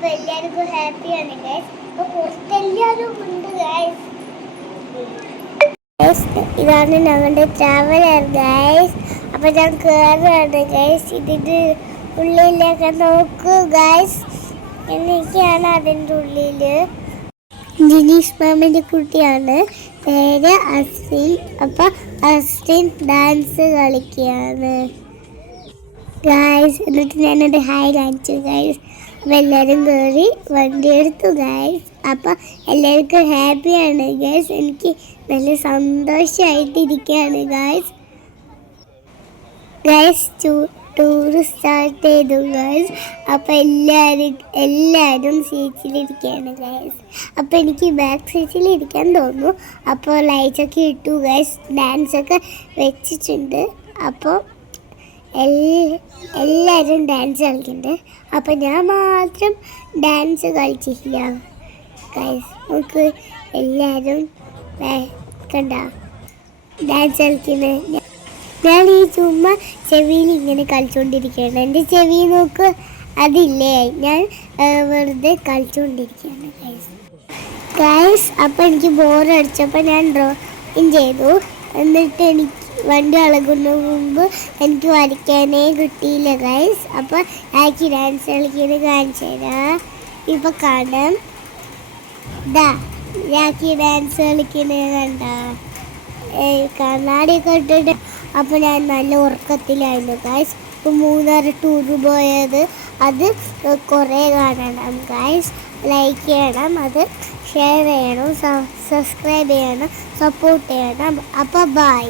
അപ്പോൾ എല്ലാവർക്കും ഹാപ്പിയാണ് ഗൈസ്. അപ്പോൾ പുറത്തെല്ലാവരും ഉണ്ട് ഗൈസ്. ഇതാണ് ഞങ്ങളുടെ ട്രാവലർ ഗൈസ്. അപ്പോൾ ഞാൻ കയറുകയാണ് ഗൈസ്. ഇതിൻ്റെ ഉള്ളിലൊക്കെ നോക്കൂ ഗൈസ്. എനിക്കാണ് അതിൻ്റെ ഉള്ളിൽ. ജിനീഷ് മാമിൻ്റെ കുട്ടിയാണ്, പേര് അസ്ലിൻ. അപ്പം അസ്ലിൻ ഡാൻസ് കളിക്കുകയാണ് ഗൈസ്. എന്നിട്ട് ഞാനൊരു ഹായ് കാണിച്ചു ഗൈസ്. അപ്പം എല്ലാവരും കയറി വണ്ടി എടുത്തു ഗൈസ്. അപ്പം എല്ലാവർക്കും ഹാപ്പിയാണ് ഗൈസ്. എനിക്ക് നല്ല സന്തോഷമായിട്ടിരിക്കുകയാണ് ഗൈസ്. ഗൈസ് ടൂർ സ്റ്റാർട്ട് ചെയ്തു ഗൈസ്. അപ്പോൾ എല്ലാവരും സീറ്റിലിരിക്കുകയാണ് ഗൈസ്. അപ്പോൾ എനിക്ക് ബാക്ക് സീറ്റിലിരിക്കാൻ തോന്നുന്നു. അപ്പോൾ ലൈറ്റൊക്കെ ഇട്ടു ഗൈസ്. ഡാൻസൊക്കെ വെച്ചിട്ടുണ്ട്. അപ്പോൾ എല്ലാവരും ഡാൻസ് കളിക്കുന്നുണ്ട്. അപ്പോൾ ഞാൻ മാത്രം ഡാൻസ് കളിച്ചില്ല ഗൈസ്. നമുക്ക് എല്ലാവരും കണ്ട ഡാൻസ് കളിക്കുന്നത്. ഞാൻ ഈ ചുമ്മാ ചെവിയിൽ ഇങ്ങനെ കളിച്ചുകൊണ്ടിരിക്കുകയാണ്. എൻ്റെ ചെവി നോക്ക്, അതില്ലേ, ഞാൻ വെറുതെ കളിച്ചുകൊണ്ടിരിക്കുകയാണ് ഗൈസ്. അപ്പോൾ എനിക്ക് ബോറടിച്ചപ്പോൾ ഞാൻ ഡ്രോയിങ് ചെയ്തു. എന്നിട്ട് എനിക്ക് വണ്ടി ഇളകുന്ന മുമ്പ് എനിക്ക് വരയ്ക്കാനേ കിട്ടിയില്ല ഗൈസ്. അപ്പോൾ ആക്കി ഡാൻസ് കളിക്കുന്നത് കാണിച്ചു തരാം. ഇപ്പോൾ കാണാം. ആക്കി ഡാൻസ് കളിക്കുന്നത് കണ്ട കണ്ണാടിയൊക്കെ ഇട്ടിട്ട്. അപ്പോൾ ഞാൻ നല്ല ഉറക്കത്തിലായിരുന്നു ഗൈസ്. ഇപ്പോൾ മൂന്നാറ് ടൂർ പോയത് അത് കുറേ കാണണം ഗൈസ്. ലൈക്ക് ചെയ്യണം, അത് ഷെയർ ചെയ്യണം, സബ്സ്ക്രൈബ് ചെയ്യണം, സപ്പോർട്ട് ചെയ്യണം. അപ്പോൾ ബൈ.